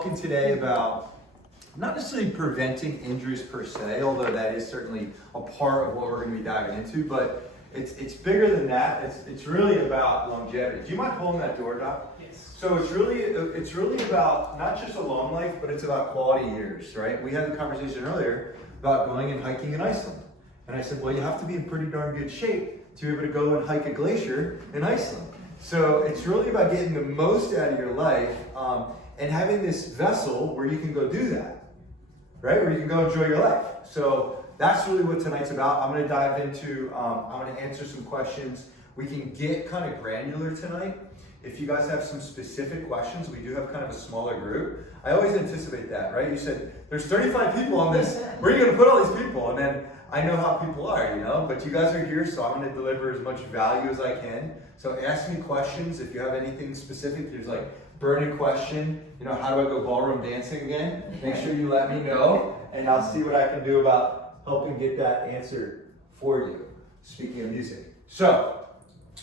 Talking today about not necessarily preventing injuries per se, although that is certainly a part of what we're going to be diving into, but it's bigger than that. It's really about longevity. Do you mind pulling that door, Doc? Yes. So it's really about not just a long life, but it's about quality years, right? We had the conversation earlier about going and hiking in Iceland. And I said, well, you have to be in pretty darn good shape to be able to go and hike a glacier in Iceland. So it's really about getting the most out of your life and having this vessel where you can go do that, right? Where you can go enjoy your life. So that's really what tonight's about. I'm going to dive into, I'm going to answer some questions. We can get kind of granular tonight. If you guys have some specific questions, we do have kind of a smaller group. I always anticipate that, right? You said, there's 35 people on this. Where are you going to put all these people? And then I know how people are, you know, but you guys are here, so I'm going to deliver as much value as I can. So ask me questions if you have anything specific. There's like burning question, you know, how do I go ballroom dancing again? Make sure you let me know, and I'll see what I can do about helping get that answered for you. Speaking of music, so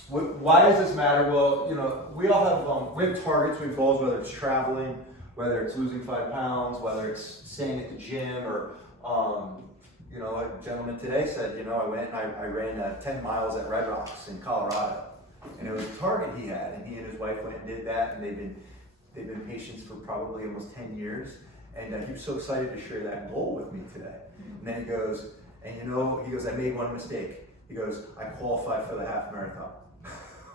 why does this matter? Well, you know, we all have we have targets, we have goals, whether it's traveling, whether it's losing 5 pounds, whether it's staying at the gym, or you know, a gentleman today said, you know, I went and I ran 10 miles at Red Rocks in Colorado. And it was a target he had, and he and his wife went and did that, and they've been patients for probably almost 10 years. And he was so excited to share that goal with me today. And then he goes, and you know, he goes, I made one mistake. He goes, I qualified for the half marathon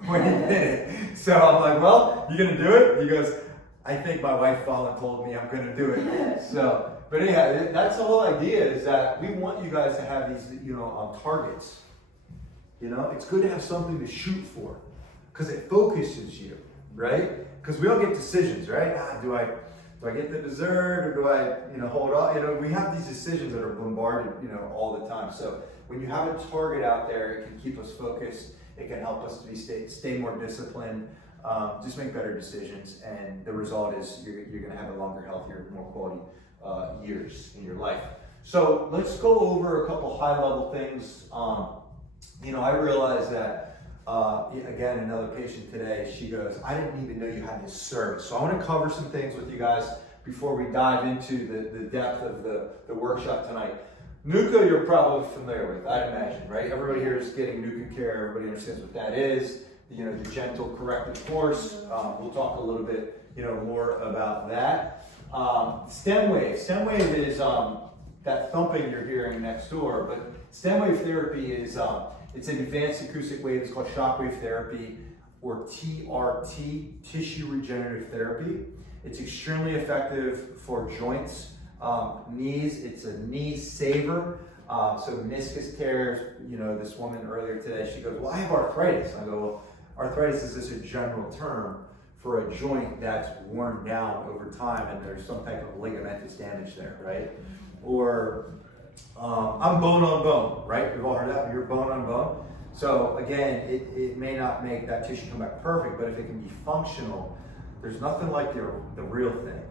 when he did it. So I'm like, well, you gonna do it? He goes, I think my wife followed told me I'm gonna do it. So, but anyhow, that's the whole idea, is that we want you guys to have these, you know, targets. You know, it's good to have something to shoot for because it focuses you, right? Because we all get decisions, right? Do I get the dessert, or do I, you know, hold on? You know, we have these decisions that are bombarded, you know, all the time. So when you have a target out there, it can keep us focused. It can help us to stay more disciplined, just make better decisions. And the result is you're going to have a longer, healthier, more quality years in your life. So let's go over a couple high-level things. You know, I realized that, again, another patient today, she goes, I didn't even know you had this service. So I want to cover some things with you guys before we dive into the depth of the workshop tonight. NUCA, you're probably familiar with, I'd imagine, right? Everybody here is getting NUCA care. Everybody understands what that is. You know, the gentle corrective force. We'll talk a little bit, you know, more about that. STEM wave. STEM wave is that thumping you're hearing next door, but STEM wave therapy is it's an advanced acoustic wave. It's called shockwave therapy, or TRT, tissue regenerative therapy. It's extremely effective for joints, knees. It's a knee saver. So meniscus tears. You know, this woman earlier today, she goes, well, I have arthritis. I go, well, arthritis is just a general term for a joint that's worn down over time and there's some type of ligamentous damage there, right? Or I'm bone on bone, right? We've all heard that, you're bone on bone. So again, it may not make that tissue come back perfect, but if it can be functional, there's nothing like the real thing.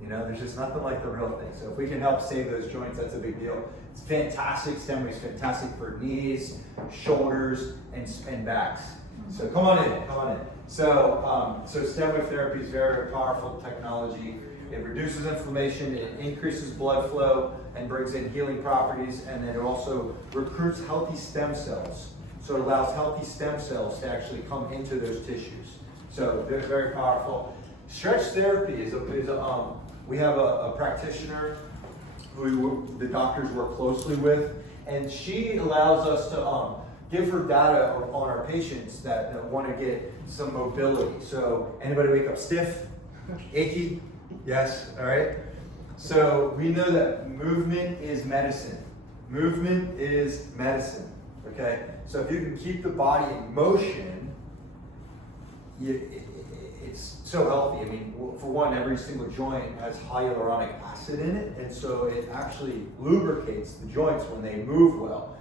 You know, there's just nothing like the real thing. So if we can help save those joints, that's a big deal. It's fantastic. STEM wave is fantastic for knees, shoulders, and backs. So come on in. So STEM wave therapy is very, very powerful technology. It reduces inflammation, it increases blood flow, and brings in healing properties, and then it also recruits healthy stem cells. So it allows healthy stem cells to actually come into those tissues. So they're very powerful. Stretch therapy is we have a practitioner who the doctors work closely with, and she allows us to give her data on our patients that want to get some mobility. So anybody wake up stiff, achy? Yes, all right. So we know that movement is medicine. Movement is medicine, okay? So if you can keep the body in motion, it's so healthy. I mean, for one, every single joint has hyaluronic acid in it, and so it actually lubricates the joints when they move well.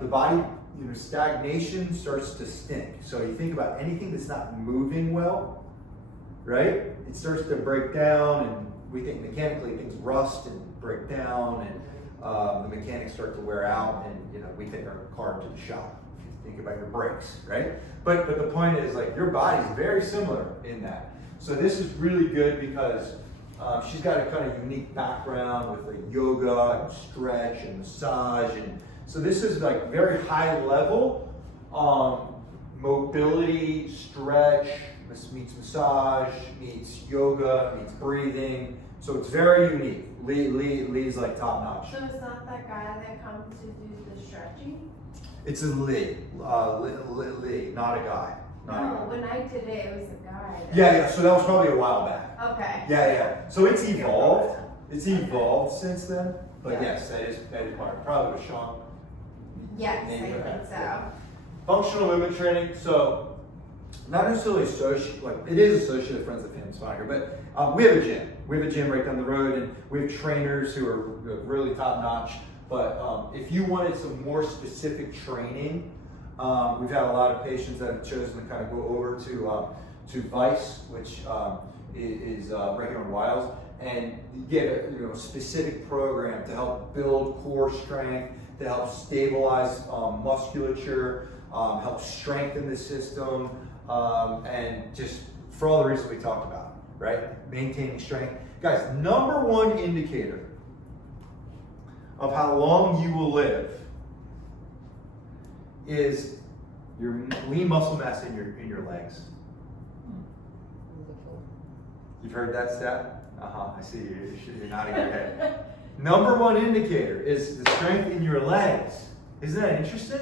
The body, you know, stagnation starts to stink. So you think about anything that's not moving well, right? It starts to break down, and we think mechanically things rust and break down, and the mechanics start to wear out, and you know, we take our car into the shop. Think about your brakes, right? But the point is, like, your body's very similar in that. So this is really good because She's got a kind of unique background with like yoga and stretch and massage, and so this is like very high level mobility, stretch, meets massage, meets yoga, meets breathing. So it's very unique. Lee's like top notch. So it's not that guy that comes to do the stretching? It's a Lee, not a guy. Not a No, guy. when I did it, it was a guy. Yeah, so that was probably a while back. Okay. Yeah. So it's evolved. It's evolved since then. But Yeah. yes, that is part. Probably with Sean. Yes, Maybe, I think so. Functional movement training. So not necessarily associated, like it is associated with Friends of Fitness Moniker, but we have a gym. We have a gym right down the road, and we have trainers who are really top notch. But if you wanted some more specific training, we've had a lot of patients that have chosen to kind of go over to Vice, which is right here in Wiles, and get a specific program to help build core strength, to help stabilize musculature, help strengthen the system, and just for all the reasons we talked about, right? Maintaining strength. Guys, number one indicator of how long you will live is your lean muscle mass in your legs. You've heard that stat? I see you're nodding your head. Number one indicator is the strength in your legs. Isn't that interesting?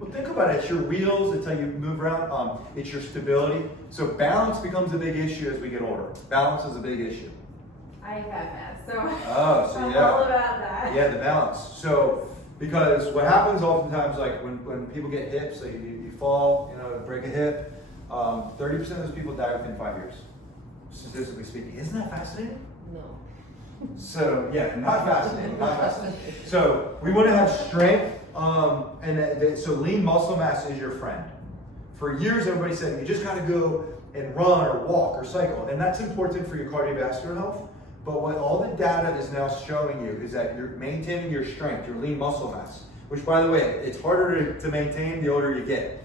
Well, think about it. It's your wheels. It's how you move around. It's your stability. So balance becomes a big issue as we get older. Balance is a big issue. I have MS, so So I'm yeah. all about that. Yeah, the balance. So, because what happens oftentimes, like when people get hips, like you fall, break a hip, 30% of those people die within 5 years, statistically speaking. Isn't that fascinating? No. So, yeah, not fascinating, not fascinating. So, we want to have strength, so lean muscle mass is your friend. For years, everybody said you just got to go and run or walk or cycle, and that's important for your cardiovascular health. But what all the data is now showing you is that you're maintaining your strength, your lean muscle mass, which, by the way, it's harder to maintain the older you get.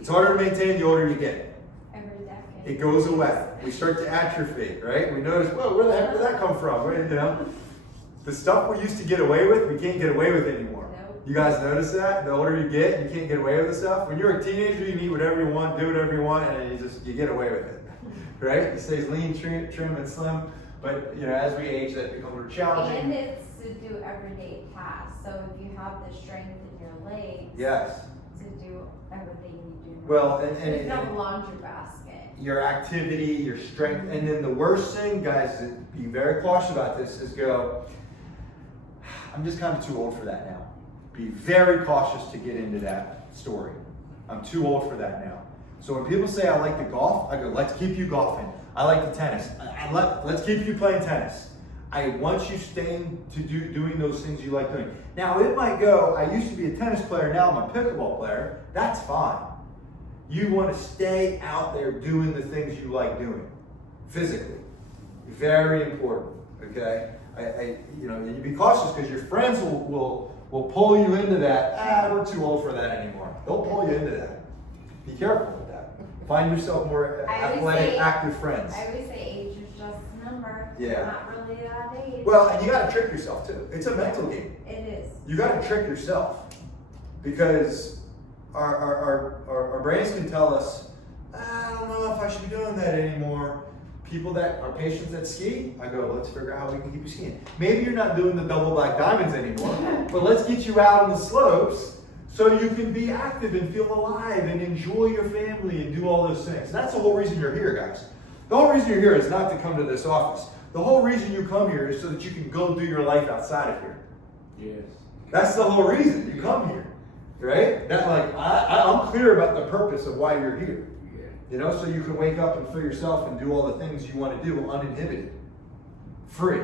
It's harder to maintain the older you get. Every decade. It goes away. We start to atrophy, right? We notice, whoa, where the heck did that come from? The stuff we used to get away with, we can't get away with anymore. Nope. You guys notice that? The older you get, you can't get away with the stuff. When you're a teenager, you can eat whatever you want, do whatever you want, and then you get away with it, right? It stays lean, trim, and slim. But as we age, that becomes more challenging. And it's to do everyday tasks. So if you have the strength in your legs, Yes. to do everything you do. Well, There's no laundry basket. Your activity, your strength, and then the worst thing, guys, be very cautious about this, is I'm just kind of too old for that now. Be very cautious to get into that story. I'm too old for that now. So when people say I like to golf, I go, let's keep you golfing. I like the tennis. Let's keep you playing tennis. I want you staying to doing those things you like doing. Now it might go, I used to be a tennis player, now I'm a pickleball player. That's fine. You want to stay out there doing the things you like doing, physically. Very important, okay? You be cautious because your friends will pull you into that. We're too old for that anymore. They'll pull you into that. Be careful with that. Find yourself more athletic, active friends. I always say age is just a number. Yeah. Not really that age. Well, and you got to trick yourself too. It's a mental game. It is. You got to trick yourself because our brains can tell us, I don't know if I should be doing that anymore. People that are patients that ski, I go, let's figure out how we can keep you skiing. Maybe you're not doing the double black diamonds anymore, but let's get you out on the slopes so you can be active and feel alive and enjoy your family and do all those things. That's the whole reason you're here, guys. The whole reason you're here is not to come to this office. The whole reason you come here is so that you can go do your life outside of here. Yes. That's the whole reason you come here, right? I'm clear about the purpose of why you're here. So you can wake up and feel yourself and do all the things you want to do uninhibited, free.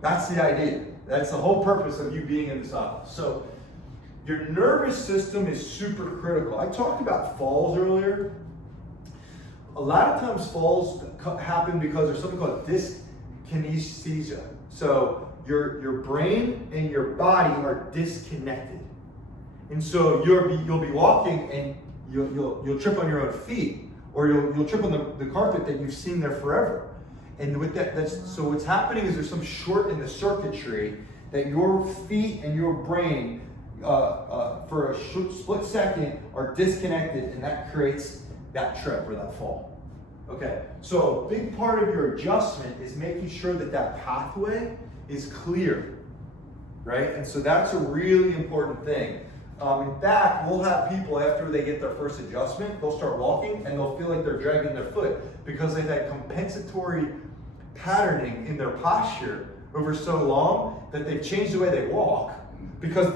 That's the idea. That's the whole purpose of you being in this office. So your nervous system is super critical. I talked about falls earlier. A lot of times falls happen because there's something called dyskinesthesia. So your brain and your body are disconnected. And so you'll be walking and you'll trip on your own feet, or you'll trip on the carpet that you've seen there forever. And with so what's happening is there's some short in the circuitry that your feet and your brain, for a split second, are disconnected, and that creates that trip or that fall. Okay, so a big part of your adjustment is making sure that that pathway is clear, right? And so that's a really important thing. In fact, we'll have people after they get their first adjustment, they'll start walking and they'll feel like they're dragging their foot because they've had compensatory patterning in their posture over so long that they've changed the way they walk because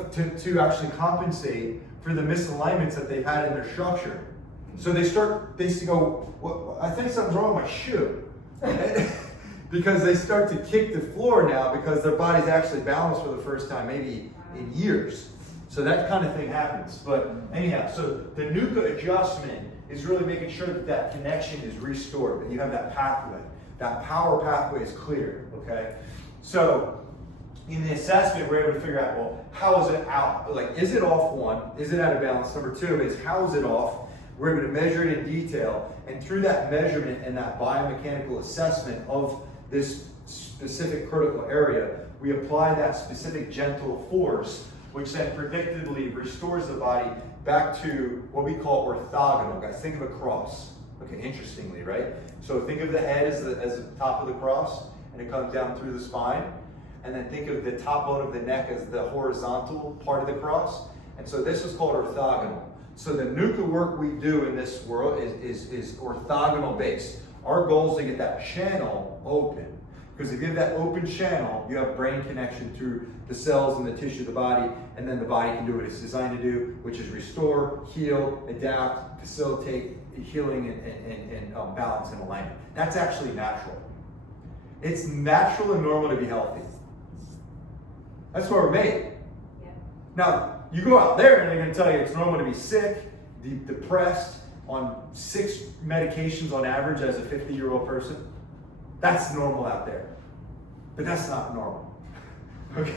to actually compensate for the misalignments that they've had in their structure. So they go, well, I think something's wrong with my shoe. Because they start to kick the floor now because their body's actually balanced for the first time, maybe in years. So that kind of thing happens. But anyhow, so the NUCA adjustment is really making sure that that connection is restored, that you have that pathway. That power pathway is clear, okay? So in the assessment, we're able to figure out, well, how is it out? Like, is it off one? Is it out of balance? Number two is, how is it off? We're able to measure it in detail. And through that measurement and that biomechanical assessment of this specific critical area, we apply that specific gentle force, which then predictably restores the body back to what we call orthogonal. Guys, think of a cross. Okay, interestingly, right? So think of the head as the top of the cross, and it comes down through the spine. And then think of the top bone of the neck as the horizontal part of the cross. And so this is called orthogonal. So the NUCA work we do in this world is orthogonal based. Our goal is to get that channel open. Because if you have that open channel, you have brain connection through the cells and the tissue of the body, and then the body can do what it's designed to do, which is restore, heal, adapt, facilitate healing and balance and alignment. That's actually natural. It's natural and normal to be healthy. That's where we're made. Yeah. Now, you go out there and they're going to tell you it's normal to be sick, depressed, on 6 medications on average as a 50-year-old person. That's normal out there. But that's not normal. Okay?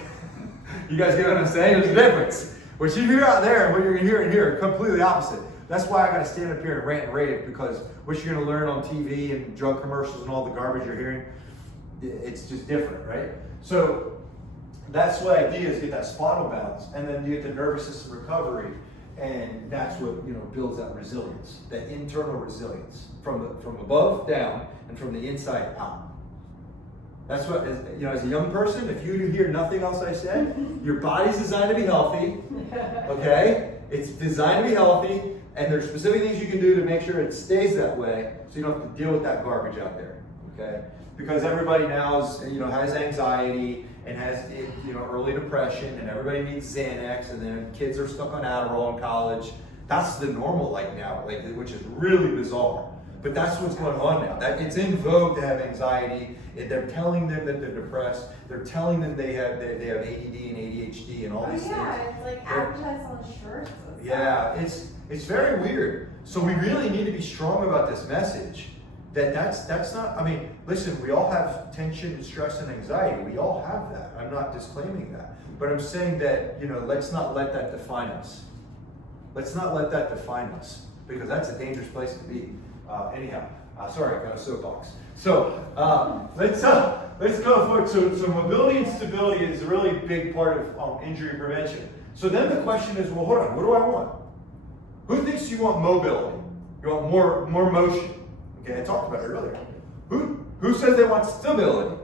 You guys get what I'm saying? There's a difference. What you hear out there and what you're going to hear in here are completely opposite. That's why I got to stand up here and rant and rave, because what you're going to learn on TV and drug commercials and all the garbage you're hearing, it's just different, right? So that's the idea, is get that spinal balance, and then you get the nervous system recovery, and that's what builds that resilience, that internal resilience from above down and from the inside out. That's what, as a young person, if you hear nothing else I said, your body's designed to be healthy, okay? It's designed to be healthy, and there's specific things you can do to make sure it stays that way, so you don't have to deal with that garbage out there, okay? Because everybody now is, has anxiety and has, early depression, and everybody needs Xanax, and then kids are stuck on Adderall in college. That's the normal now, which is really bizarre. But that's what's going on now. It's in vogue to have anxiety. They're telling them that they're depressed. They're telling them they have ADD and ADHD and all these things. It's like advertised on shirts. Yeah, it's very weird. So we really need to be strong about this message. That's not, listen, we all have tension, stress, and anxiety. We all have that. I'm not disclaiming that. But I'm saying that, let's not let that define us. Let's not let that define us, because that's a dangerous place to be. Sorry, I got a soapbox. So let's go forward. So mobility and stability is a really big part of injury prevention. So then the question is, well, hold on, what do I want? Who thinks you want mobility? You want more motion? Okay, I talked about it earlier. Who says they want stability?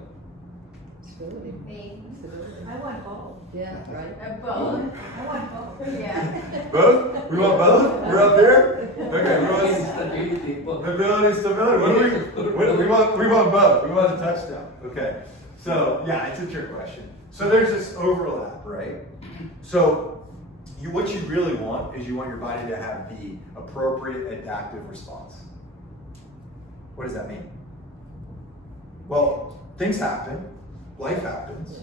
Stability. Me. Stability. I want both. Yeah, right. Both. I want both. Yeah. Both? We want both? We're up here? Okay, we want mobility, stability. What do we want? We want both. We want a touchdown. Okay. So yeah, it's a trick question. So there's this overlap, right? So what you really want is you want your body to have the appropriate adaptive response. What does that mean? Well, things happen, life happens,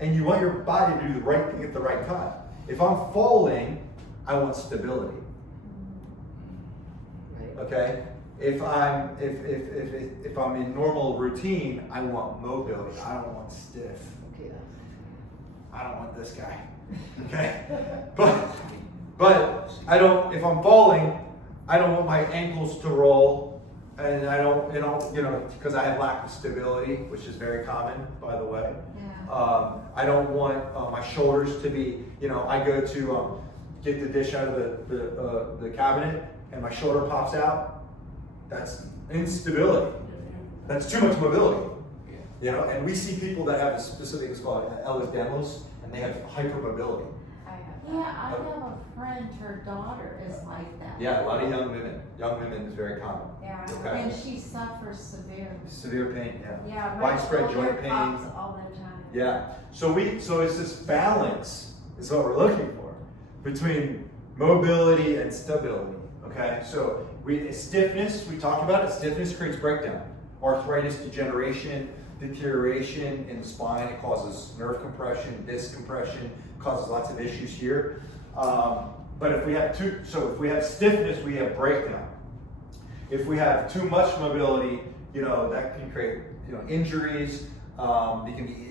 and you want your body to do the right thing at the right time. If I'm falling, I want stability. Okay? If I'm in normal routine, I want mobility. I don't want stiff. Okay. I don't want this guy. Okay? But I don't, if I'm falling, I don't want my ankles to roll. And I don't, because I have lack of stability, which is very common, by the way. Yeah. I don't want my shoulders to be, I go to get the dish out of the cabinet and my shoulder pops out. That's instability. That's too much mobility. And we see people that have a specific, it's called Ehlers-Danlos, and they have hypermobility. I have that. Yeah, I have a friend, her daughter is like that. Yeah, a lot of young women. Young women is very common. Yeah. Okay. And she suffers severely. Severe pain, yeah. Yeah, my Widespread shoulder joint pain. pops all the time. Yeah. So it's this balance is what we're looking for between mobility and stability. Okay. So stiffness, we talked about it. Stiffness creates breakdown, arthritis, degeneration, deterioration in the spine. It causes nerve compression, disc compression, causes lots of issues here. But if we have stiffness, we have breakdown. If we have too much mobility, that can create, injuries. You can be,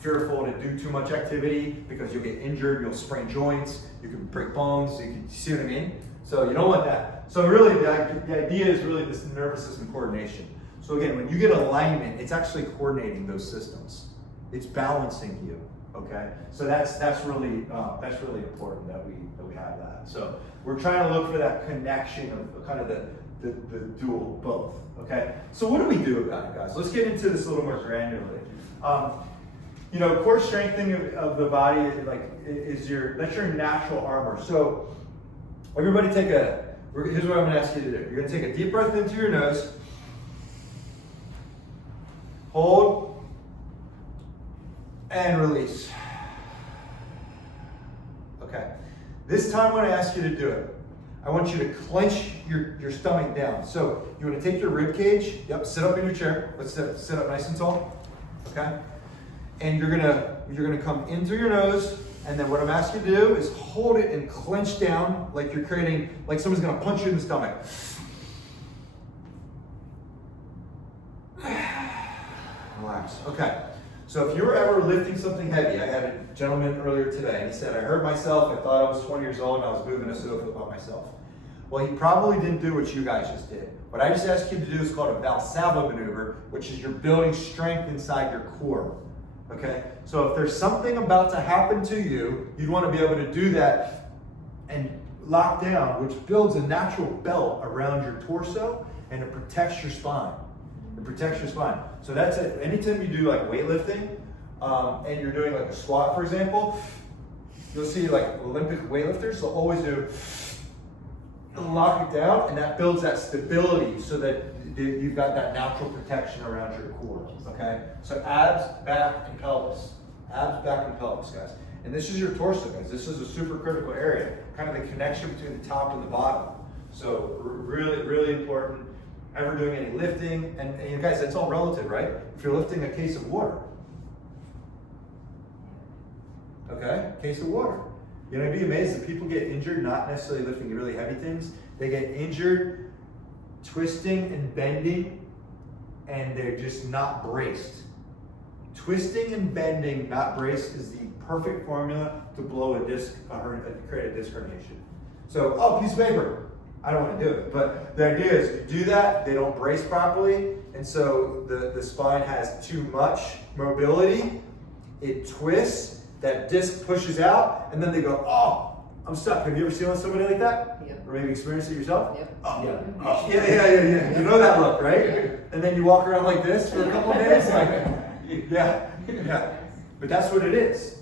fearful to do too much activity because you'll get injured, you'll sprain joints, you can break bones, you see what I mean? So you don't want that. So really the idea is really this nervous system coordination. So again, when you get alignment, it's actually coordinating those systems. It's balancing you, okay? So that's really important that we have that. So we're trying to look for that connection of kind of the dual both, okay? So what do we do about it, guys? Let's get into this a little more granularly. Core strengthening of the body that's your natural armor. So everybody here's what I'm gonna ask you to do. You're gonna take a deep breath into your nose, hold, and release. Okay. This time when I ask you to do it, I want you to clench your stomach down. So you want to take your rib cage, sit up in your chair. Let's sit up nice and tall. Okay? And you're gonna come in through your nose, and then what I'm asking you to do is hold it and clench down like you're creating, like someone's gonna punch you in the stomach. Relax. Okay. So if you're ever lifting something heavy, I had a gentleman earlier today, and he said, I hurt myself, I thought I was 20 years old, and I was moving a sofa by myself. Well, he probably didn't do what you guys just did. What I just asked you to do is called a Valsalva maneuver, which is you're building strength inside your core. Okay? So if there's something about to happen to you, you'd want to be able to do that and lock down, which builds a natural belt around your torso, and it protects your spine. It protects your spine. So that's it. Anytime you do like weightlifting, and you're doing like a squat, for example, you'll see like Olympic weightlifters, they'll always do lock it down, and that builds that stability so that you've got that natural protection around your core. Okay? So abs, back, and pelvis. Abs, back, and pelvis, guys. And this is your torso, guys. This is a super critical area, kind of the connection between the top and the bottom. So really, really important. Ever doing any lifting, and you guys, that's all relative, right? If you're lifting a case of water, okay, case of water. You're gonna be amazed that people get injured not necessarily lifting really heavy things. They get injured twisting and bending, and they're just not braced. Twisting and bending, not braced, is the perfect formula to blow a disc, create a disc herniation. So, piece of paper. I don't want to do it, but the idea is you do that, they don't brace properly, and so the spine has too much mobility, it twists, that disc pushes out, and then they go, oh, I'm stuck. Have you ever seen somebody like that? Yep. Or maybe experienced it yourself? Yep. Oh, yeah. Oh, yeah. You know that look, right? And then you walk around like this for a couple of minutes, like, yeah. But that's what it is.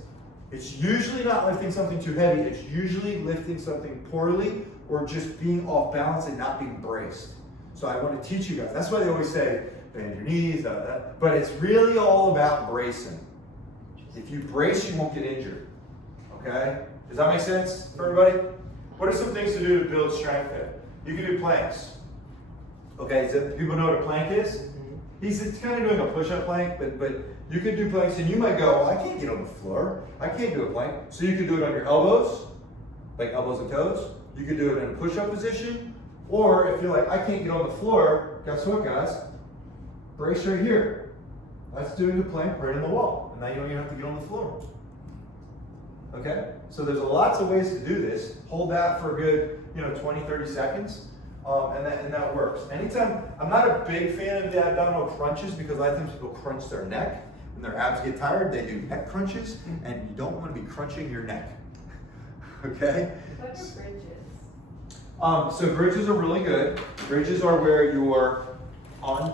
It's usually not lifting something too heavy, it's usually lifting something poorly, or just being off balance and not being braced. So I want to teach you guys. That's why they always say, bend your knees, but it's really all about bracing. If you brace, you won't get injured. Okay? Does that make sense for everybody? What are some things to do to build strength there? You can do planks. Okay, so people know what a plank is? It's kind of doing a push-up plank, but you could do planks, and you might go, well, I can't get on the floor. I can't do a plank. So you could do it on your elbows, like elbows and toes. You could do it in a push-up position, or if you're like, I can't get on the floor, guess what, guys? Brace right here. That's doing the plank right in the wall, and now you don't even have to get on the floor. Okay? So there's lots of ways to do this. Hold that for a good, 20, 30 seconds. and that works. Anytime, I'm not a big fan of the abdominal crunches because a lot of times people crunch their neck. When their abs get tired, they do neck crunches, and you don't want to be crunching your neck. Okay? What are bridges? So bridges are really good. Bridges are where you're on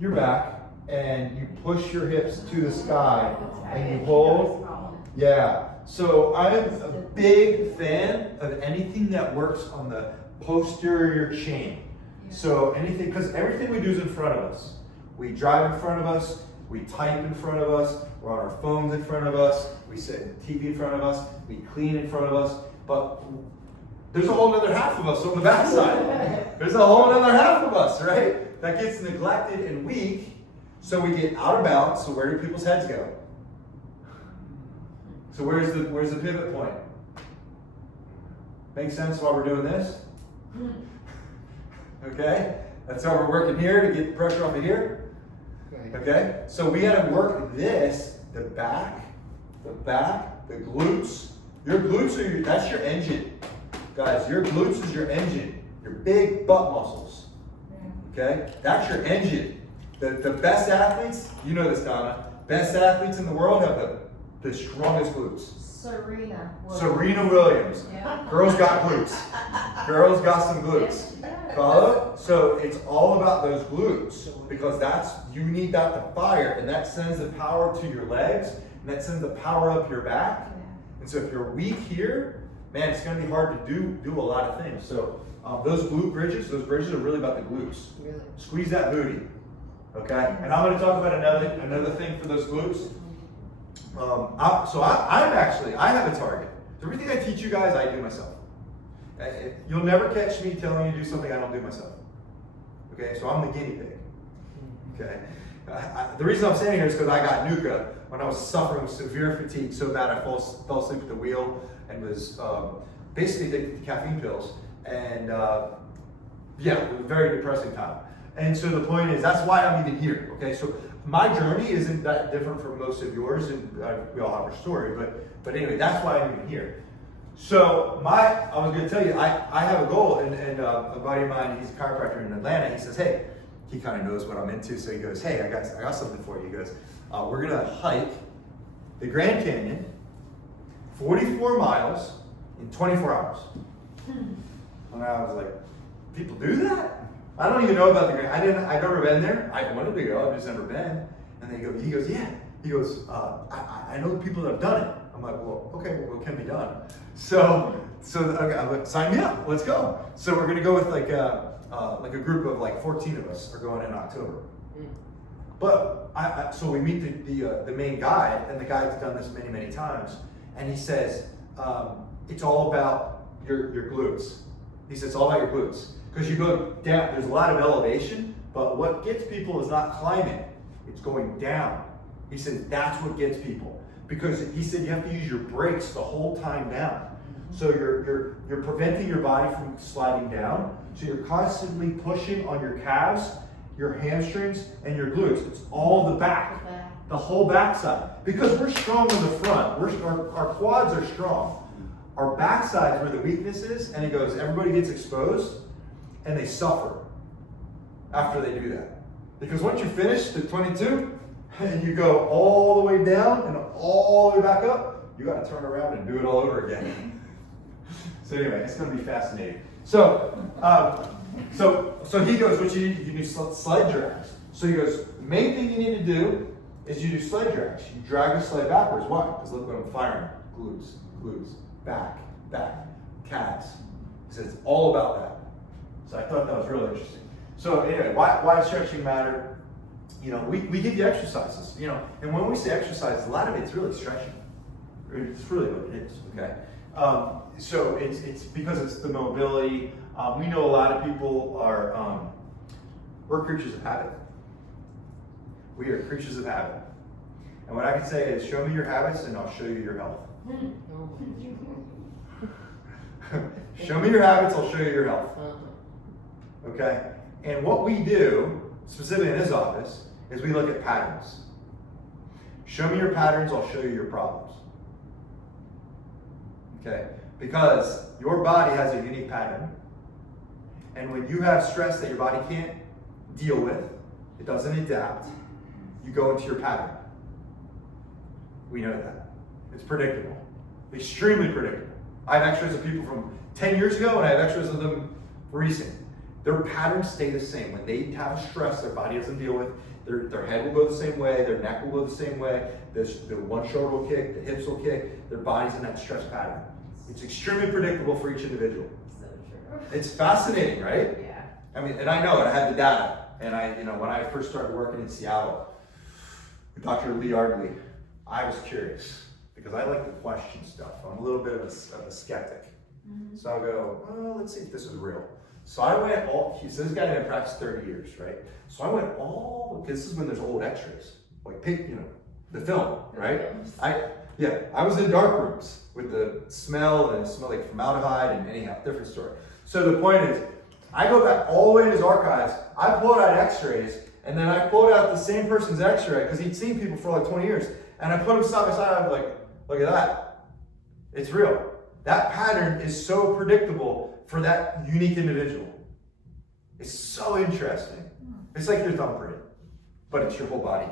your back and you push your hips to the sky and you hold. Yeah. So I'm a big fan of anything that works on the posterior chain. So anything, because everything we do is in front of us. We drive in front of us, we type in front of us, we're on our phones in front of us, we sit in TV in front of us, we clean in front of us, but there's a whole other half of us on the backside. There's a whole other half of us, right? That gets neglected and weak, so we get out of balance. So where do people's heads go? So where's the pivot point? Makes sense why we're doing this? Okay? That's why we're working here to get the pressure off of here. Right. Okay? So we gotta work this, the back, the glutes. Your glutes are that's your engine. Guys, your glutes is your engine. Your big butt muscles. Okay? That's your engine. The best athletes, you know this, Donna, best athletes in the world have the strongest glutes. Serena Williams. Yeah. Girls got glutes. Girls got some glutes. Follow? So it's all about those glutes because you need that to fire and that sends the power to your legs and that sends the power up your back. And so if you're weak here, man, it's going to be hard to do a lot of things. So those bridges are really about the glutes. Really? Squeeze that booty. Okay? And I'm going to talk about another thing for those glutes. I have a target. Everything I teach you guys, I do myself. You'll never catch me telling you to do something I don't do myself. Okay, so I'm the guinea pig. Okay, the reason I'm saying here is because I got NUCA when I was suffering with severe fatigue so bad I fell asleep at the wheel and was basically addicted to caffeine pills. And yeah, it was a very depressing time. And so the point is, that's why I'm even here. Okay, so my journey isn't that different from most of yours, and we all have our story. But anyway, that's why I'm even here. So I was going to tell you, I have a goal, and a buddy of mine, he's a chiropractor in Atlanta. He says, hey, he kind of knows what I'm into, so he goes, hey, I got something for you. He goes, we're going to hike the Grand Canyon, 44 miles in 24 hours. And I was like, people do that? I don't even know about the Grand. I've never been there. I wanted to go. I've just never been. And he goes, yeah. He goes, I know people that have done it. I'm like, well, okay, well, it can be done. So okay, I'm like, sign me up. Let's go. So we're gonna go with like a group of like 14 of us are going in October. But so we meet the main guide, and the guide's done this many times, and he says it's all about your glutes. He says it's all about your glutes. Because you go down, there's a lot of elevation, but what gets people is not climbing, it's going down. He said that's what gets people. Because he said you have to use your brakes the whole time down. So you're preventing your body from sliding down. So you're constantly pushing on your calves, your hamstrings, and your glutes. It's all the back, the whole backside. Because we're strong on the front, our quads are strong. Our backside's where the weakness is, and it goes, everybody gets exposed. And they suffer after they do that. Because once you finish the 22 and you go all the way down and all the way back up, you got to turn around and do it all over again. So anyway, it's going to be fascinating. So he goes, what you need, you do sled drags. So he goes, the main thing you need to do is you do sled drags. You drag the sled backwards. Why? Because look what I'm firing. Glutes, back, calves. He says it's all about that. So I thought that was really interesting. So anyway, why does stretching matter? You know, we give you exercises, you know, and when we say exercise, a lot of it's really stretching. It's really what it is, okay? So it's because it's the mobility. We know a lot of people are, we're creatures of habit. We are creatures of habit. And what I can say is, show me your habits and I'll show you your health. Show me your habits, I'll show you your health. Okay? And what we do, specifically in this office, is we look at patterns. Show me your patterns, I'll show you your problems. Okay? Because your body has a unique pattern, And when you have stress that your body can't deal with, it doesn't adapt, you go into your pattern. We know that. It's predictable. Extremely predictable. I have x-rays of people from 10 years ago and I have x-rays of them recent. Their patterns stay the same. When they have stress their body doesn't deal with, their head will go the same way, their neck will go the same way, the one shoulder will kick, the hips will kick, their body's in that stress pattern. It's extremely predictable for each individual. So true. It's fascinating, right? Yeah. I mean, and I know it, I had the data. And when I first started working in Seattle with Dr. Lee Ardley, I was curious because I like to question stuff. I'm a little bit of a skeptic. Mm-hmm. So I'll go, well, let's see if this is real. So I went this guy had practiced 30 years, right? So I went this is when there's old x-rays, like the film, right? I was in dark rooms with the smell and it smelled like formaldehyde and anyhow, different story. So the point is, I go back all the way in his archives, I pulled out x-rays, and then I pulled out the same person's x-ray, because he'd seen people for like 20 years, and I put them side by side, I'm like, look at that. It's real. That pattern is so predictable for that unique individual. It's so interesting. It's like your thumbprint, but it's your whole body.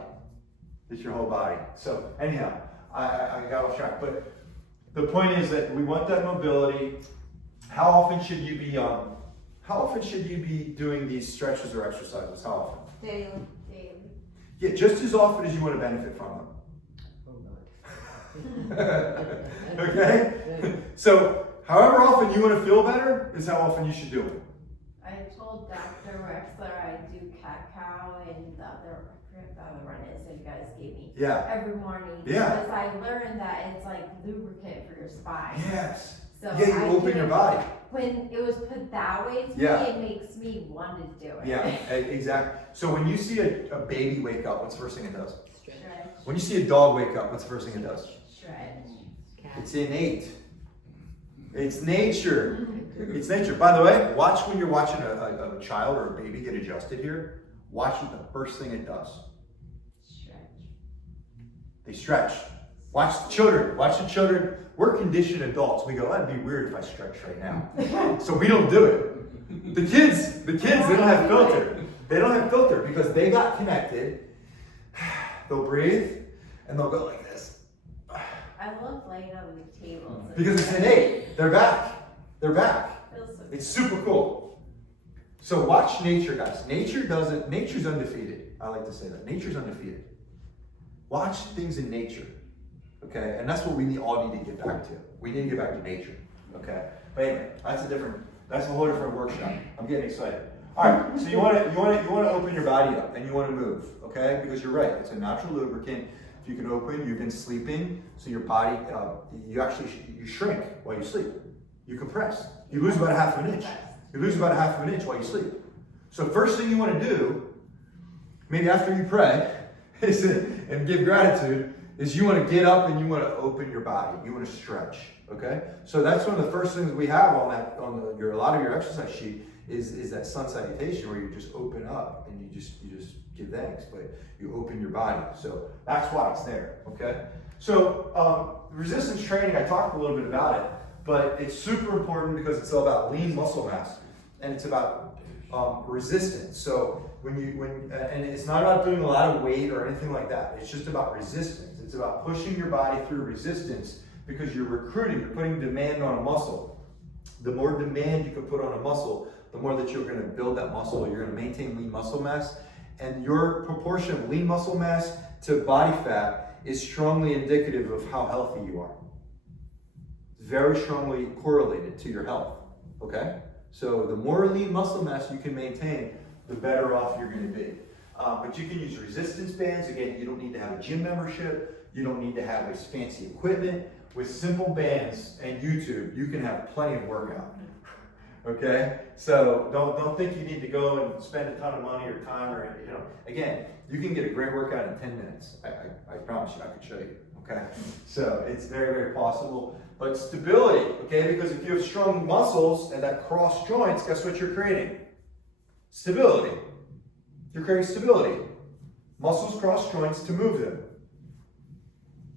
It's your whole body. So anyhow, I got off track, but the point is that we want that mobility. How often should you be doing these stretches or exercises? How often? Daily. Yeah, just as often as you want to benefit from them. Oh, God. Okay? So, however often you want to feel better is how often you should do it. I told Dr. Wexler I do cat-cow and the other one is that you guys gave me Yeah. every morning. Yeah. Because I learned that it's like lubricant for your spine. Yes. So Yeah, you I open do your it- body. When it was put that way to Yeah. me, it makes me want to do it. Yeah, exactly. So when you see a baby wake up, what's the first thing it does? Stretch. Stretch, When you see a dog wake up, what's the first thing it does? stretch. Cat. It's innate. It's nature. It's nature. By the way, watch when you're watching a child or a baby get adjusted here. Watch what the first thing it does. Stretch. They stretch. Watch the children. Watch the children. We're conditioned adults. We go, that'd be weird if I stretch right now. So we don't do it. The kids, they don't have filter. They don't have filter because they got connected. They'll breathe and they'll go like this. I love laying on the table. Because it's innate. They're back. They're back. Feels so It's super cool. So watch nature, guys. Nature's undefeated. I like to say that. Nature's undefeated. Watch things in nature. Okay? And that's what we all need to get back to. We need to get back to nature. Okay? But anyway, that's a whole different workshop. I'm getting excited. Alright, so you wanna open your body up and you wanna move, okay? Because you're right, it's a natural lubricant. If you can open, you've been sleeping, so your body, you shrink while you sleep. You compress. You lose about a half of an inch. You lose about a half of an inch while you sleep. So first thing you want to do, maybe after you pray, and give gratitude, is you want to get up and you want to open your body. You want to stretch. Okay? So that's one of the first things we have on a lot of your exercise sheet is that sun salutation where you just open up and you just give thanks, but you open your body. So that's why it's there. Okay? So resistance training, I talked a little bit about it, but it's super important because it's all about lean muscle mass and it's about resistance. So and it's not about doing a lot of weight or anything like that. It's just about resistance. It's about pushing your body through resistance because you're recruiting, you're putting demand on a muscle. The more demand you can put on a muscle, the more that you're going to build that muscle. You're going to maintain lean muscle mass, and your proportion of lean muscle mass to body fat is strongly indicative of how healthy you are. Very strongly correlated to your health. Okay? So the more lean muscle mass you can maintain, the better off you're going to be. But you can use resistance bands. Again, you don't need to have a gym membership. You don't need to have this fancy equipment. With simple bands and YouTube, you can have plenty of workout. Okay? So don't think you need to go and spend a ton of money or time or, again, you can get a great workout in 10 minutes. I promise you, I could show you. Okay? So it's very, very possible. But stability, okay? Because if you have strong muscles and that cross joints, guess what you're creating? Stability. You're creating stability. Muscles cross joints to move them.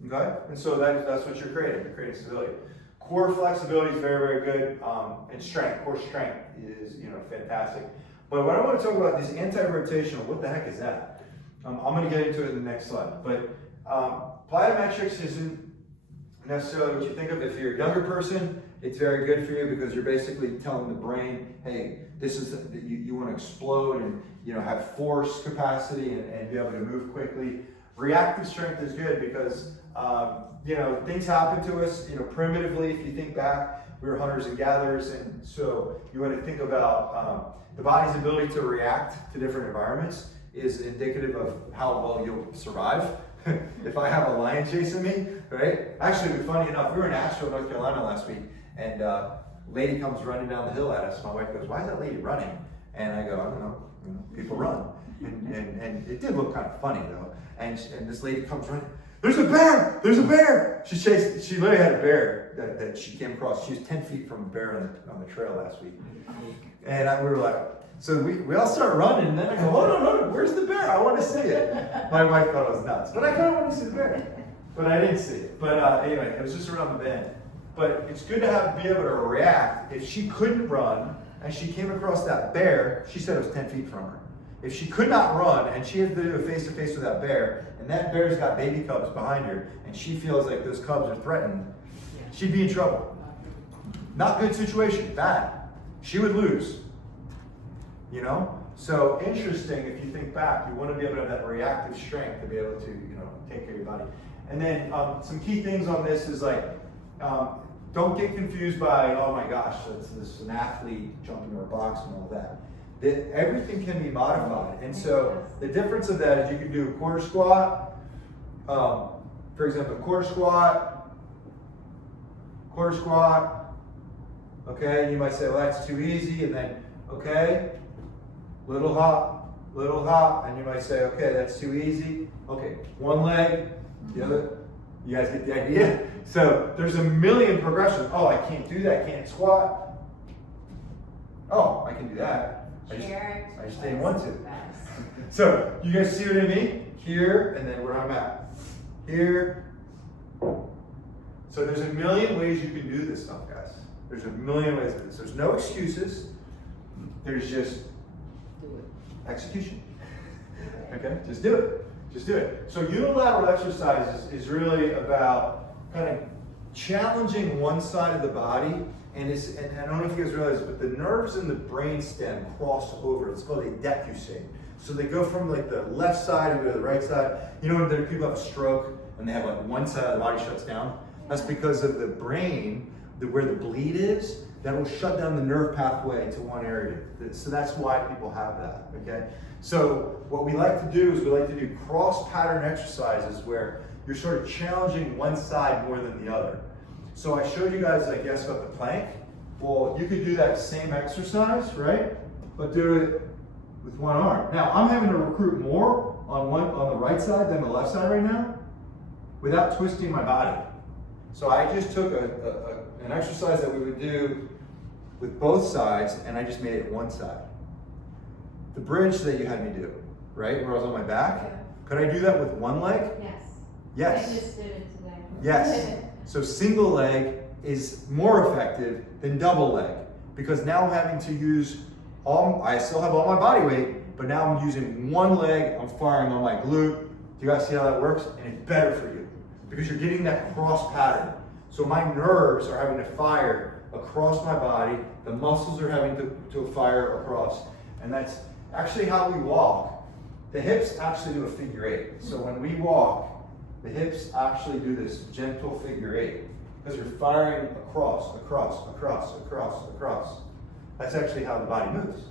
Okay? And so that's what you're creating. You're creating stability. Core flexibility is very, very good. And strength, core strength. is, fantastic. But what I want to talk about is anti-rotational. What the heck is that? I'm going to get into it in the next slide. But plyometrics isn't necessarily what you think of. If you're a younger person, it's very good for you because you're basically telling the brain, hey, this is you want to explode and have force capacity and be able to move quickly. Reactive strength is good because things happen to us. Primitively, if you think back, we were hunters and gatherers, and so you want to think about the body's ability to react to different environments is indicative of how well you'll survive. If I have a lion chasing me, right? Actually, funny enough, we were in Asheville, North Carolina last week, and a lady comes running down the hill at us. My wife goes, "Why is that lady running?" And I go, "I don't know. People run." And it did look kind of funny though. And this lady comes running. There's a bear! There's a bear! She literally had a bear that she came across. She was 10 feet from a bear on the trail last week. And we were like, so we all start running, and then I go, oh, no, where's the bear? I want to see it. My wife thought it was nuts, but I kind of want to see the bear. But I didn't see it. But anyway, it was just around the bend. But it's good to be able to react. If she couldn't run, and she came across that bear, she said it was 10 feet from her. If she could not run, and she had to do a face-to-face with that bear, and that bear's got baby cubs behind her, and she feels like those cubs are threatened, she'd be in trouble. Not good situation, bad. She would lose. So interesting. If you think back, you want to be able to have that reactive strength to be able to, take care of your body. And then some key things on this is like, don't get confused by, oh my gosh, this is an athlete jumping in a box and all that. Everything can be modified. And so the difference of that is you can do a quarter squat, for example, quarter squat, okay, you might say, well, that's too easy, and then, okay, little hop, and you might say, okay, that's too easy. Okay, one leg, the other, you guys get the idea? So there's a million progressions. Oh, I can't do that, can't squat. Oh, I can do that. I just didn't want to. So you guys see what I mean? Here, and then where I'm at. Here. So there's a million ways you can do this stuff, guys. There's a million ways to do this. There's no excuses. There's just execution. Okay? Just do it. Just do it. So unilateral exercises is really about kind of challenging one side of the body. And I don't know if you guys realize, but the nerves in the brain stem cross over. It's called a decussate. So they go from like the left side to the right side. When people have a stroke and they have like one side of the body shuts down? That's because of the brain, where the bleed is, that will shut down the nerve pathway to one area. So that's why people have that, okay? So what we like to do is we like to do cross pattern exercises where you're sort of challenging one side more than the other. So I showed you guys, I guess, about the plank. Well, you could do that same exercise, right? But do it with one arm. Now, I'm having to recruit more on the right side than the left side right now without twisting my body. So I just took an exercise that we would do with both sides, and I just made it one side. The bridge that you had me do, right, where I was on my back, could I do that with one leg? Yes. Yes. I just did it today. Yes. So single leg is more effective than double leg because now I'm having to use I still have all my body weight, but now I'm using one leg, I'm firing on my glute. Do you guys see how that works? And it's better for you because you're getting that cross pattern. So my nerves are having to fire across my body, the muscles are having to fire across, and that's actually how we walk. The hips actually do a figure eight. So when we walk, the hips actually do this gentle figure eight because you're firing across. That's actually how the body moves.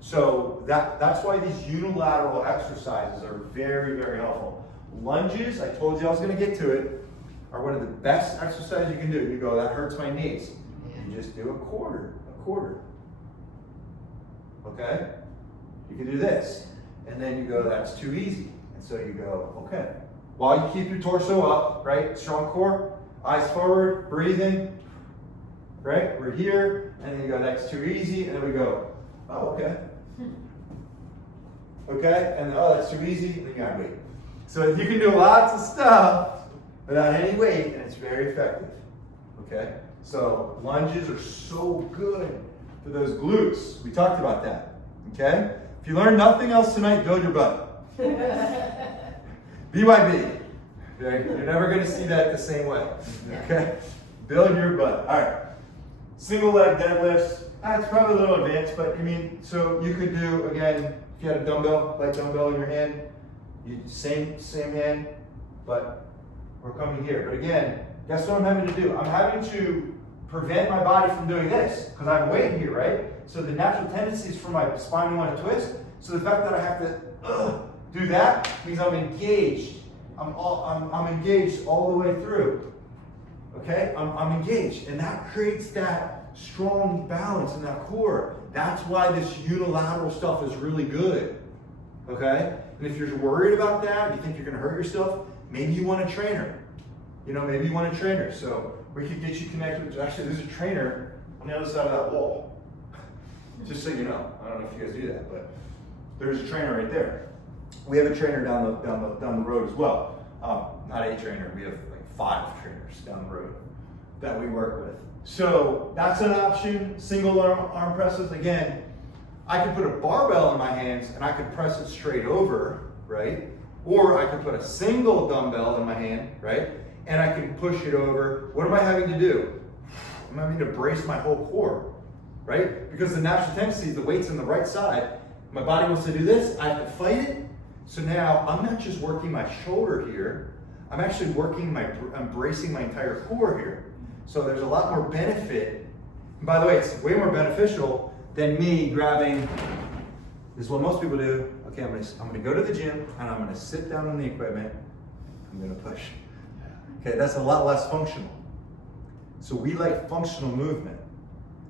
So that's why these unilateral exercises are very, very helpful. Lunges, I told you I was going to get to it, are one of the best exercises you can do. You go, that hurts my knees. You just do a quarter. Okay? You can do this. And then you go, that's too easy. And so you go, okay. While you keep your torso up, right? Strong core, eyes forward, breathing, right? We're here, and then you go, that's too easy, and then we go, oh, okay. Okay, and then, oh, that's too easy, and then you gotta wait. So you can do lots of stuff without any weight, and it's very effective, okay? So lunges are so good for those glutes. We talked about that, okay? If you learn nothing else tonight, build your butt. BYB. Okay? You're never going to see that the same way, okay? Build your butt. All right. Single leg deadlifts. It's probably a little advanced, but I mean, so you could do, again, if you had a dumbbell, light dumbbell in your hand, same hand, but we're coming here. But again, guess what I'm having to do? I'm having to prevent my body from doing this because I have weight here, right? So the natural tendency is for my spine to want to twist. So the fact that I have to do that means I'm engaged. I'm engaged all the way through. Okay, I'm engaged, and that creates that strong balance in that core. That's why this unilateral stuff is really good. Okay, and if you're worried about that, you think you're going to hurt yourself, maybe you want a trainer. You know, maybe you want a trainer. So we could get you connected with, actually, there's a trainer on the other side of that wall. Just so you know, I don't know if you guys do that, but there's a trainer right there. We have a trainer down the road as well. Not a trainer, we have like 5 trainers down the road that we work with. So that's an option. Single arm presses. Again, I could put a barbell in my hands and I could press it straight over, right? Or I could put a single dumbbell in my hand, right? And I can push it over. What am I having to do? I'm having to brace my whole core, right? Because the natural tendency is the weight's on the right side. My body wants to do this. I have to fight it. So now I'm not just working my shoulder here. I'm actually I'm bracing my entire core here. So there's a lot more benefit. And by the way, it's way more beneficial than me grabbing, this is what most people do. Okay, I'm gonna go to the gym and I'm gonna sit down on the equipment. I'm gonna push. Okay, that's a lot less functional. So we like functional movement,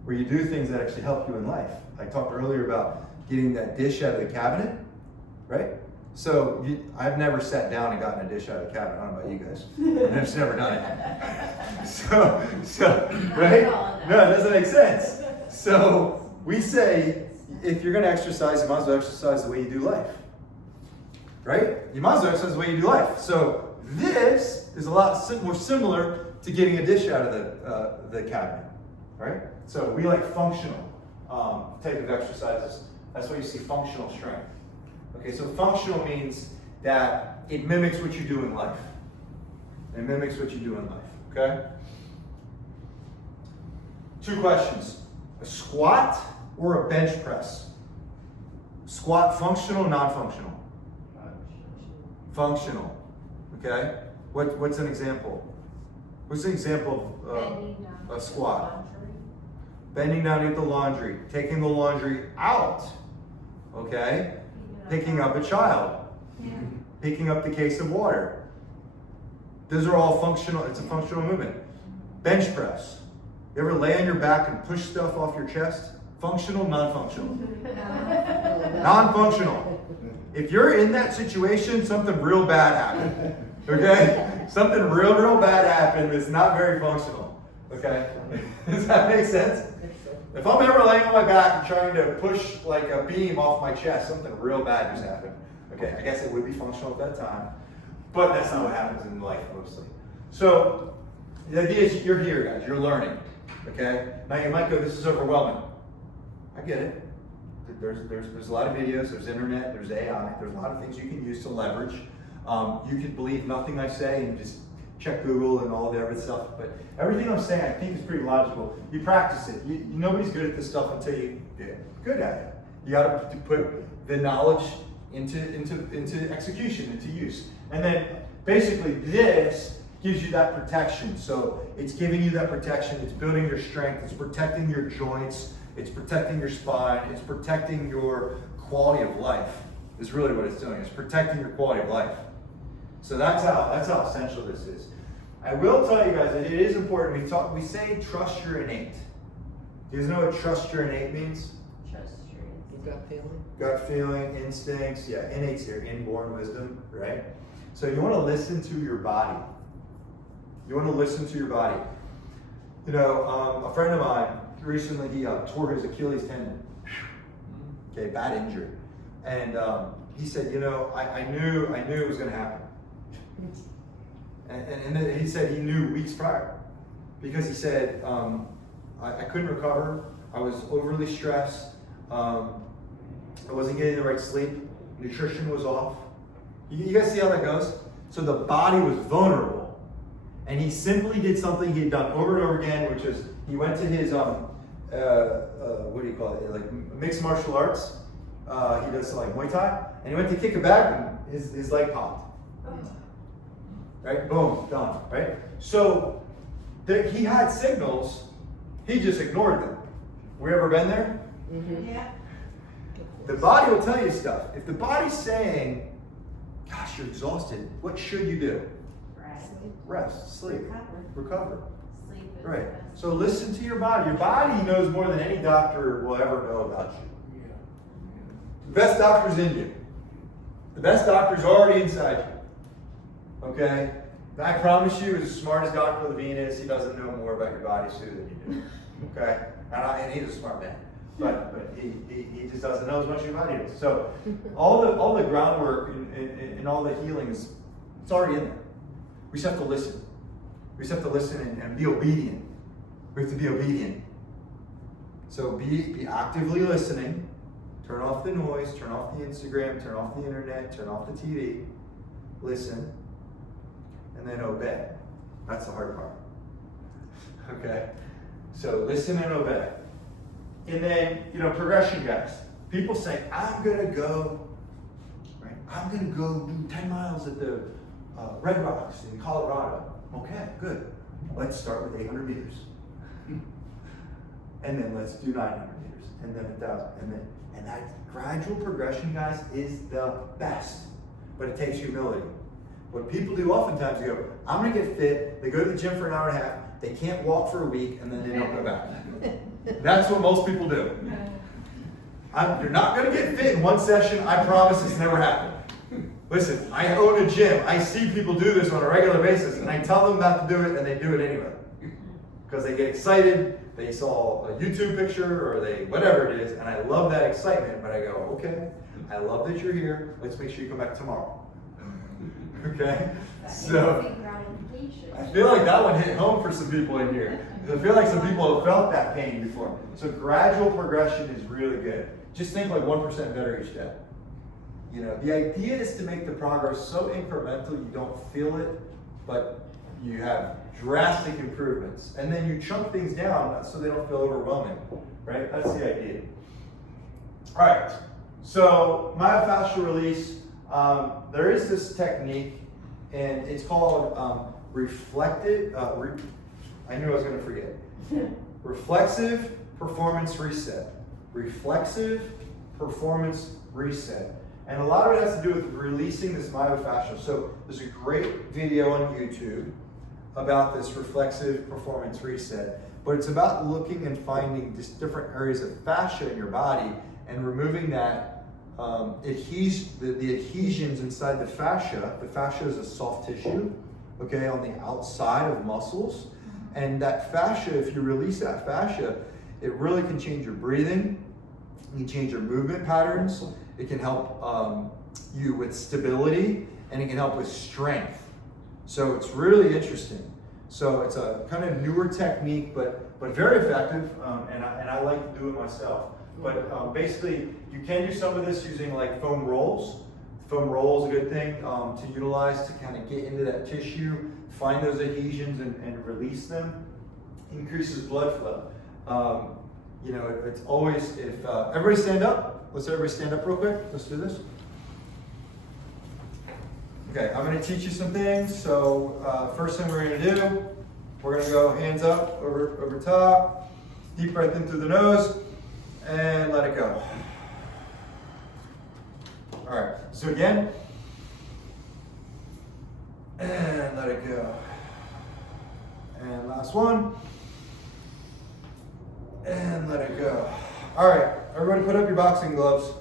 where you do things that actually help you in life. I talked earlier about getting that dish out of the cabinet, right? So I've never sat down and gotten a dish out of the cabinet. I don't know about you guys. I've just never done it. So right? No, it doesn't make sense. So we say, if you're going to exercise, you might as well exercise the way you do life, right? You might as well exercise the way you do life. So this is a lot more similar to getting a dish out of the cabinet, right? So we like functional type of exercises. That's why you see functional strength. Okay, so functional means that it mimics what you do in life. It mimics what you do in life, okay? 2 questions. A squat or a bench press? Squat functional, non-functional? Functional, okay? What's an example? What's an example of a squat? Bending down to get the laundry, taking the laundry out, okay? Picking up a child, picking up the case of water. Those are all functional, it's a functional movement. Bench press. You ever lay on your back and push stuff off your chest? Functional, non-functional? Non-functional. If you're in that situation, something real bad happened, okay? Something real bad happened that's not very functional, okay? Does that make sense? If I'm ever laying on my back and trying to push like a beam off my chest, something real bad just happened. Okay, I guess it would be functional at that time, but that's not what happens in life mostly. So the idea is you're here, guys, you're learning, okay? Now you might go, this is overwhelming. I get it. There's a lot of videos, there's internet, there's AI, there's a lot of things you can use to leverage. You can believe nothing I say and just check Google and all the other stuff, but everything I'm saying I think is pretty logical. You practice it. Nobody's good at this stuff until you get good at it. You got to put the knowledge into execution, into use. And then basically this gives you that protection. So it's giving you that protection, it's building your strength, it's protecting your joints, it's protecting your spine, it's protecting your quality of life, is really what it's doing. It's protecting your quality of life. So that's how essential this is. I will tell you guys that it is important. We say trust your innate. Do you guys know what trust your innate means? Trust your Gut feeling. Gut feeling, instincts, yeah, innate's here, inborn wisdom, right? So you want to listen to your body. You want to listen to your body. You know, a friend of mine recently he tore his Achilles tendon. Okay, bad injury, and he said, you know, I knew it was going to happen. And then he said he knew weeks prior because he said, I couldn't recover. I was overly stressed. I wasn't getting the right sleep. Nutrition was off. You guys see how that goes? So the body was vulnerable. And he simply did something he'd done over and over again, which is he went to his, what do you call it? Like mixed martial arts. He does like Muay Thai. And he went to kick a bag and his leg popped. Right? Boom, done. Right? So he had signals, he just ignored them. We ever been there? Yeah. The body will tell you stuff. If the body's saying, gosh, you're exhausted, what should you do? Rest. Rest, sleep, recover. Sleep is Right. best. So listen to your body. Your body knows more than any doctor will ever know about you. The best doctor's in you. The best doctor's already inside you. Okay? And I promise you, as smart as Dr. Levine is, he doesn't know more about your body, Sue, than you do. Okay? And he's a smart man. But he just doesn't know as much about you. So all the groundwork and all the healing it's already in there. We just have to listen. We just have to listen and be obedient. We have to be obedient. So be actively listening. Turn off the noise, turn off the Instagram, turn off the internet, turn off the TV. Listen. And then obey. That's the hard part. Okay? So listen and obey. And then, progression, guys. People say, I'm going to go, right? I'm going to go do 10 miles at the Red Rocks in Colorado. Okay, good. Let's start with 800 meters. And then let's do 900 meters. And then 1,000. And that gradual progression, guys, is the best. But it takes humility. What people do oftentimes, they go, I'm going to get fit. They go to the gym for an hour and a half. They can't walk for a week, and then they don't go back. That's what most people do. You're not going to get fit in one session. I promise it's never happened. Listen, I own a gym. I see people do this on a regular basis, and I tell them not to do it, and they do it anyway. Because they get excited, they saw a YouTube picture, or they whatever it is, and I love that excitement, but I go, okay, I love that you're here. Let's make sure you come back tomorrow. Okay? So I feel like that one hit home for some people in here. I feel like some people have felt that pain before. So gradual progression is really good. Just think like 1% better each day. The idea is to make the progress so incremental you don't feel it, but you have drastic improvements. And then you chunk things down so they don't feel overwhelming, right? That's the idea. All right, so myofascial release, there is this technique, and it's called reflective, I knew I was going to forget. Reflexive performance reset. Reflexive performance reset. And a lot of it has to do with releasing this myofascial. So there's a great video on YouTube about this reflexive performance reset. But it's about looking and finding just different areas of fascia in your body and removing that the adhesions inside the fascia. The fascia is a soft tissue, okay, on the outside of muscles. And that fascia, if you release that fascia, it really can change your breathing. It can change your movement patterns. It can help you with stability, and it can help with strength. So it's really interesting. So it's a kind of newer technique, but very effective, and I like to do it myself. But basically, you can do some of this using like foam rolls. Foam roll is a good thing to utilize to kind of get into that tissue, find those adhesions and release them. Increases blood flow. It's always, if everybody stand up. Let's everybody stand up real quick. Let's do this. Okay, I'm going to teach you some things. So first thing we're going to do, we're going to go hands up over top, deep breath in through the nose, and let it go. All right, so again, and let it go. And last one, and let it go. All right, everybody put up your boxing gloves.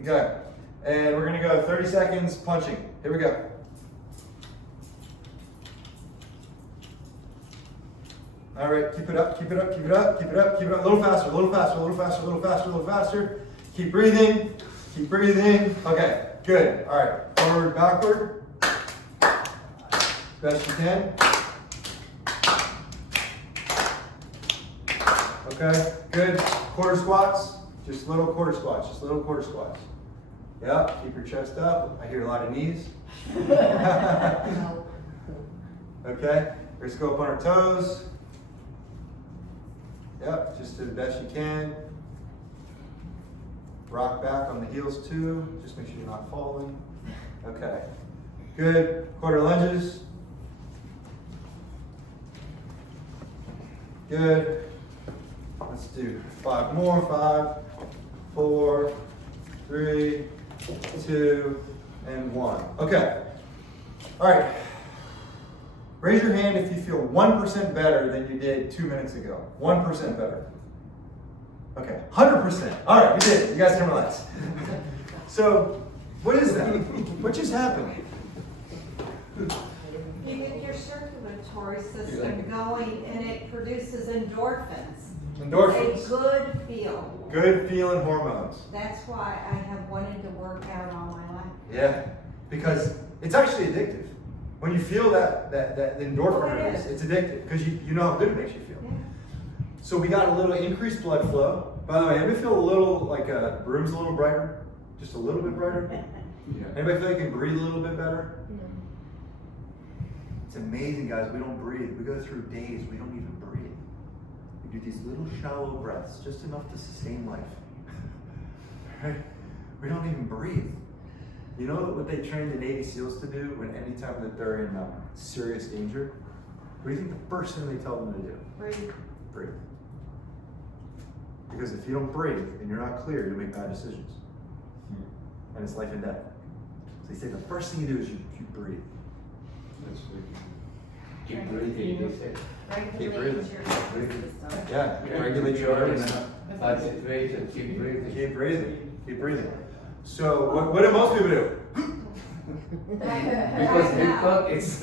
Okay, and we're gonna go 30 seconds punching. Here we go. All right, keep it up, keep it up, keep it up, keep it up, keep it up. A little faster, a little faster, a little faster, a little faster, a little faster. Keep breathing, keep breathing. Okay, good. All right, forward, backward. Best you can. Okay, good. Quarter squats, just little quarter squats, just little quarter squats. Yep, keep your chest up. I hear a lot of knees. No. Okay, let's go up on our toes. Yep, just do the best you can. Rock back on the heels too. Just make sure you're not falling. Okay, good. Quarter lunges. Good. Let's do 5 more. 5, 4, 3, 2, and 1. Okay. All right. Raise your hand if you feel 1% better than you did 2 minutes ago. 1% better. Okay, 100%. All right, we did it. You guys can relax. So, what is that? What just happened? You get your circulatory system going and it produces endorphins. Endorphins. A good feel. Good feeling hormones. That's why I have wanted to work out all my life. Yeah, because it's actually addictive. When you feel that endorphin Oh, it release, is. it's addictive because you know how good it makes you feel. Yeah. So we got a little increased blood flow. By the way, anybody feel a little like a room's a little brighter? Just a little bit brighter? Anybody feel like you can breathe a little bit better? It's amazing, guys. We don't breathe. We go through days. We don't even breathe. We do these little shallow breaths, just enough to sustain life. Right? We don't even breathe. You know what they train the Navy SEALs to do when anytime that they're in serious danger? What do you think the first thing they tell them to do? Breathe. Breathe. Because if you don't breathe and you're not clear, you'll make bad decisions. And it's life and death. So they say the first thing you do is you breathe. That's good. Keep breathing, they say. Keep Regulates breathing. your nervous system. Yeah, regulate your organs. Concentration, keep breathing. Keep breathing. Keep breathing. So what do most people do? Because we thought it's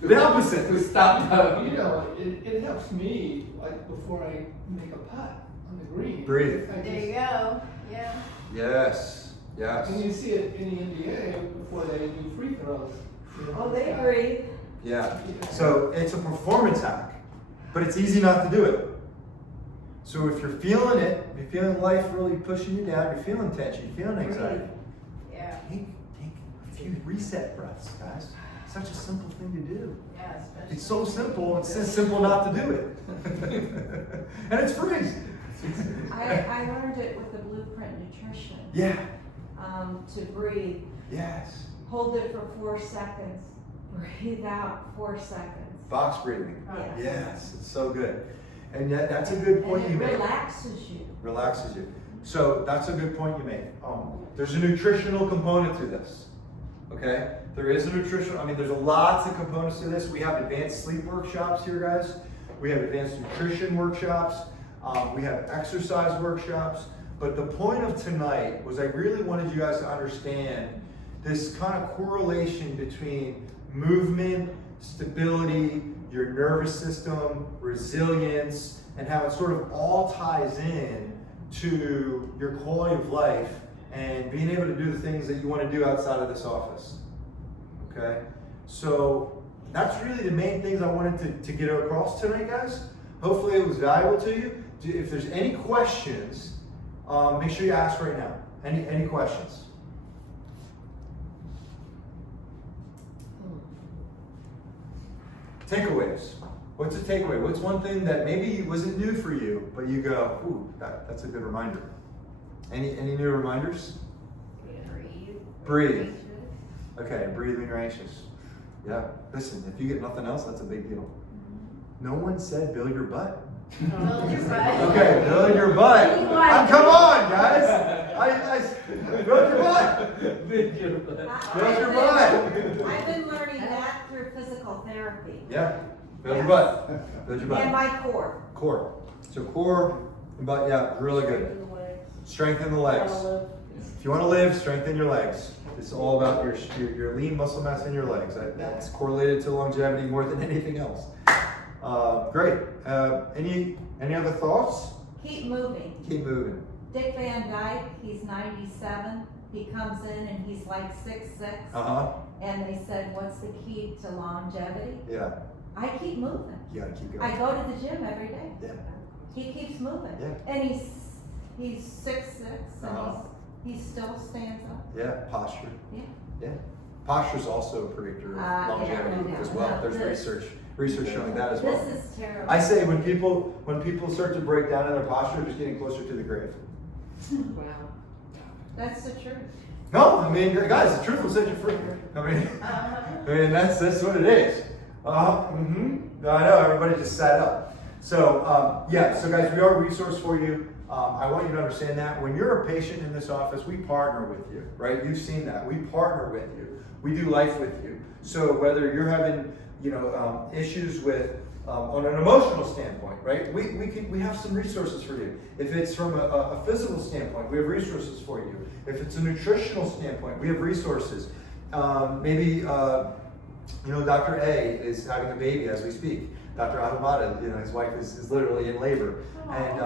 The opposite. to stop the. You know, it helps me, like, before I make a putt on the green. Breathe. I There just- you go, yeah. Yes. Yes. And you see it in the NBA before they do free throws. You know, Oh, they yeah. breathe. Yeah. So it's a performance hack, but it's easy not to do it. So if you're feeling it, if you're feeling life really pushing you down, you're feeling tension, you're feeling anxiety, Yeah, take a few reset breaths, guys. It's such a simple thing to do. yeah, especially. It's so simple, it's so simple not to do it. And it's free. I learned it with the Blueprint Nutrition. Yeah. To breathe. Yes. Hold it for 4 seconds. Breathe out 4 seconds. Box breathing. Yeah. Yes, it's so good. And yet, that's a good point And you it make. relaxes you. Relaxes you. So that's a good point you make. There's a nutritional component to this. Okay? There is a nutritional, there's lots of components to this. We have advanced sleep workshops here, guys. We have advanced nutrition workshops. We have exercise workshops. But the point of tonight was I really wanted you guys to understand this kind of correlation between movement, stability, your nervous system, resilience, and how it sort of all ties in to your quality of life and being able to do the things that you want to do outside of this office. Okay? So that's really the main things I wanted to get across tonight, guys. Hopefully it was valuable to you. If there's any questions, make sure you ask right now. Any questions? Takeaways. What's a takeaway? What's one thing that maybe wasn't new for you, but you go, ooh, that's a good reminder. Any new reminders? Breathe. Okay, breathe when you're anxious. Yeah, listen, if you get nothing else, that's a big deal. No one said build your butt. Build your butt. Okay, build your butt. Anyone. Come on, guys. Build your butt. Build your butt. I've been learning that through physical therapy. Yeah, build your butt. Build your And butt. my core. Core. So core and butt, yeah, really good. Strengthen the legs. If you want to live, strengthen your legs. It's all about your lean muscle mass in your legs. That's correlated to longevity more than anything else. Great. Any other thoughts? Keep moving. Keep moving. Dick Van Dyke, he's 97. He comes in and he's like 6'6". Uh-huh. And they said, what's the key to longevity? Yeah. I keep moving. You gotta keep I going. go to the gym every day. Yeah. he keeps moving. Yeah. And he's 6'6", and Uh-huh. he still stands up. Yeah, posture. Yeah. Yeah. Posture's also a predictor of Yeah, longevity no, as well. no, There's this- research showing that as well. This is terrible. I say when people start to break down in their posture, they're just getting closer to the grave. Wow. That's the truth. No, I mean, guys, the truth will set you free. I mean, that's what it is. I know, everybody just sat up. So, yeah, so guys, we are a resource for you. I want you to understand that. When you're a patient in this office, we partner with you, right? You've seen that. We partner with you. We do life with you. So whether you're having, issues with, on an emotional standpoint, right? We have some resources for you. If it's from a physical standpoint, we have resources for you. If it's a nutritional standpoint, we have resources. Maybe, Dr. A is having a baby as we speak. Dr. Ahumada, his wife is literally in labor. And,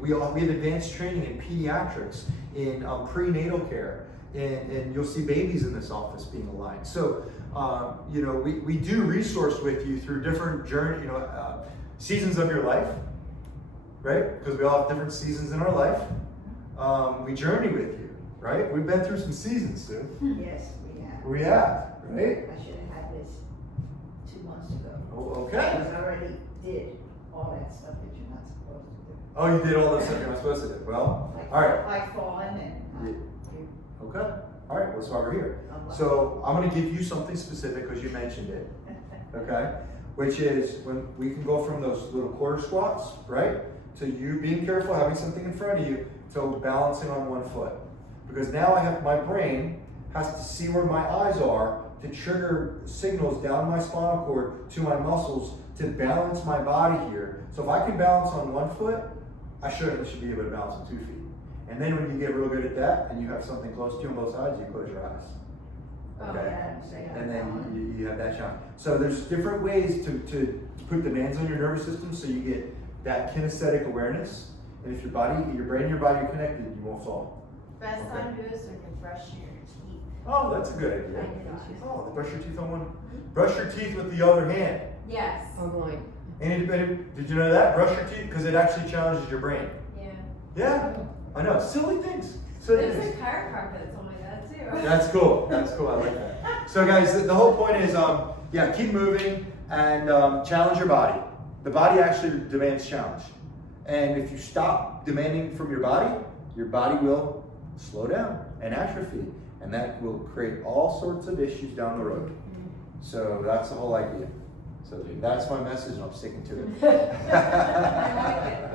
we have advanced training in pediatrics, in prenatal care, and you'll see babies in this office being aligned. So, we do resource with you through different journey, seasons of your life, right? Because we all have different seasons in our life. We journey with you, right? We've been through some seasons, too. Yes, we have. We have, right? I should have had this 2 months ago. Oh, okay. Because I already did all that stuff that you're not supposed to do. Oh, you did all this stuff you're not supposed to do. Well, Like- all right. Like falling and, Okay. All right. Well, that's why we're here. So I'm going to give you something specific because you mentioned it. Okay. Which is when we can go from those little quarter squats, right, to you being careful, having something in front of you, to balancing on one foot. Because now I have my brain has to see where my eyes are to trigger signals down my spinal cord to my muscles to balance my body here. So if I can balance on one foot, I should be able to balance on 2 feet. And then when you get real good at that and you have something close to you on both sides, you close your eyes. Oh, Okay. yeah. And then you have that challenge. So there's different ways to put demands on your nervous system so you get that kinesthetic awareness. And if your brain and your body are connected, you won't fall. Best Okay. time to do this when you brush your teeth. Oh, that's a good idea. I did not. Oh, brush your teeth on one. Brush your teeth with the other hand. Yes. I'm going, Did you know that? Brush your teeth because it actually challenges your brain. Yeah. Yeah, I know. Silly things. Silly There's a things. chiropractor that told me that too. That's cool. That's cool. I like that. So, guys, the whole point is, keep moving and challenge your body. The body actually demands challenge. And if you stop demanding from your body will slow down and atrophy. And that will create all sorts of issues down the road. So that's the whole idea. So that's my message and I'm sticking to it. I like it.